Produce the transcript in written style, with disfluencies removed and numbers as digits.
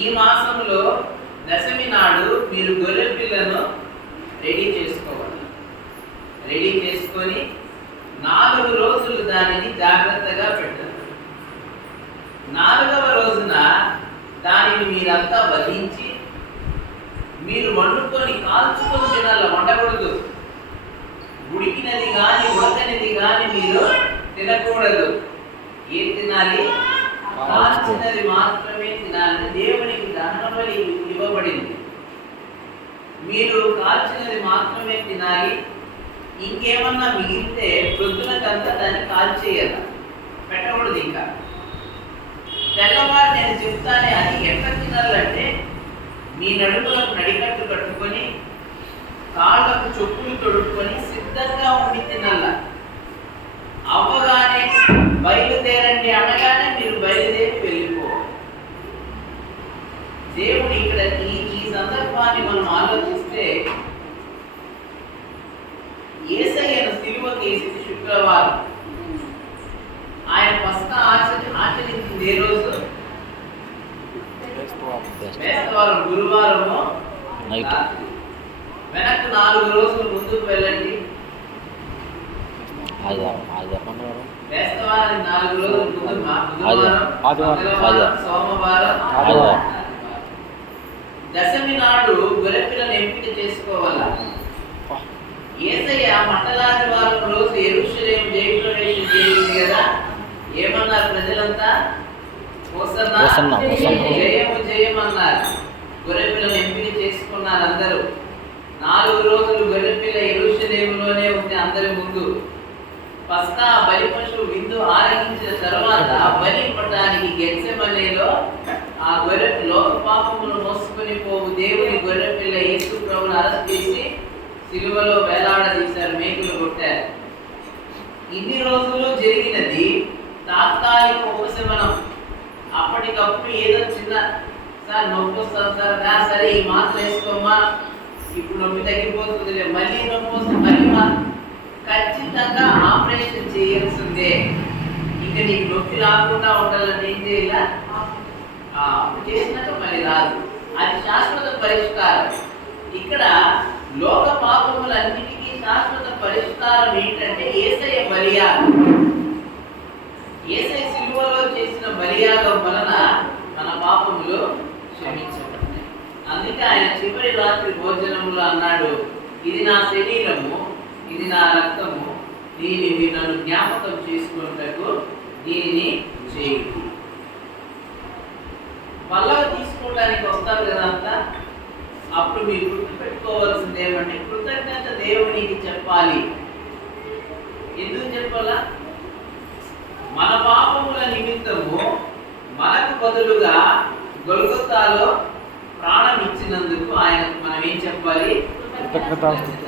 ఈ మాసంలో దశమి నాడు మీరు గొర్రె పిల్లను రెడీ చేసుకోవాలి. రెడీ చేసుకొని 4 రోజులు దానిని జాగ్రత్తగా పెట్టాలి. 4వ రోజున దానిని మీరంతా వధించి మీరు వండుకొని కాల్చుకొని తినాలి. వండకూడదు. ఉడికినది కానీ ఉడకనిది కానీ మీరు తినకూడదు. ఏం తినాలి? కాల్చినది మాత్రమే తినాలని దేవునికి దహన బలి ఇవ్వబడింది. మీరు కాల్చినది మాత్రమే తినాలి. ఇంకేమన్నా మిగిలితే ప్రొద్దునకంతా దాన్ని కాల్చేయాలి, పెట్టకూడదు. ఇంకా తెల్లవారు నేను చెప్తానే అది ఎట్లా తినాలంటే మీ నడుములకు నడికట్టు కట్టుకొని కాళ్ళకు చెప్పులు తొడుక్కొని సిద్ధంగా ఉండి తినాల. అవ్వగానే బయలుదేరండి అనగానే మీరు బయలుదేరి వెళ్ళిపోవాలి. దేవుడు ఇక్కడ ఈ సందర్భాన్ని మనం ఆలోచిస్తే యేసయ్యను సిలువకేసింది శుక్రవారం. ఆయన పస్కా ఆచరించింది ఏ రోజు? బేస్తవారం, గురువారము రాత్రి. వెనక్కు 4 రోజులు ముందుకు వెళ్ళండి. బేస్తవారానికి 4 రోజులు ముందు బుధవారం, మంగళవారం, సోమవారం, దశమి నాడు గొర్రెపిల్లను ఎంపిక చేసుకోవాలా. యేసయ్య మండలాదివారం రోజు యెరూషలేము జయప్రవేశం చేయింది కదా. ఏమన్నారు ప్రజలంతా? హోసన్నా, జయము జయమన్నారు. గొర్రెపిల్లను ఎంపిక చేసుకున్నారు అందరూ. 4 రోజులు గొర్రెపిల్ల యెరూషలేములోనే ఉంది అందరి ముందు. పస్కా బలి పశువు విందు ఆరగించిన తర్వాత బలి ఇవ్వడానికి గెత్సెమనేలో ఆ గొర్రె లోక పాపమును మోసుకొని పోవు దేవుని గొర్రెపిల్ల యేసు ప్రభువును అరెస్ట్ చేసి సిలువలో వేలాడదీశారు, మేకులు కొట్టారు. ఇన్ని రోజులు జరిగినది తాత్కాలిక ఉపశమనం. అప్పటికప్పుడు ఏదో చిన్న సార్ నొప్పి వస్తుంది సార్, సరే ఈ మాత్ర వేసుకోమ్మా, ఇప్పుడు నొప్పి తగ్గిపోతుంది, మళ్ళీ నొప్పి వస్తుంది, మళ్ళీ ఖచ్చితంగా ఆపరేషన్ చేయాల్సిందే. ఇంకా నీకు నొప్పి రాకుండా ఉండాలని ఏం చేయాల? చేసినాక మళ్ళీ రాదు. అది శాశ్వత పరిష్కారం. ఇక్కడ లోక పాపములన్నిటికీ శాశ్వత పరిష్కారం ఏంటంటే యేసయ్య బలియాగం. యేసయ్య సిలువలో చేసిన బలియాగం వలన మన పాపములు క్షమించబడతాయి. అందుకే ఆయన చివరి రాత్రి భోజనంలో అన్నాడు, ఇది నా శరీరము, ఇది నా రక్తము, దీనిని నన్ను జ్ఞాపకం చేసుకున్నటకు దీనిని చేయండి. పల్లవ తీసుకోవడానికి వస్తారు కదా అంతా. అప్పుడు మీరు గుర్తుపెట్టుకోవాల్సింది ఏమంటే కృతజ్ఞత దేవునికి చెప్పాలి. ఎందుకు చెప్పాలా? మన పాపముల నిమిత్తము మనకు బదులుగా గొల్గొతాలో ప్రాణం ఇచ్చినందుకు ఆయనకు మనం ఏం చెప్పాలి? కృతజ్ఞత.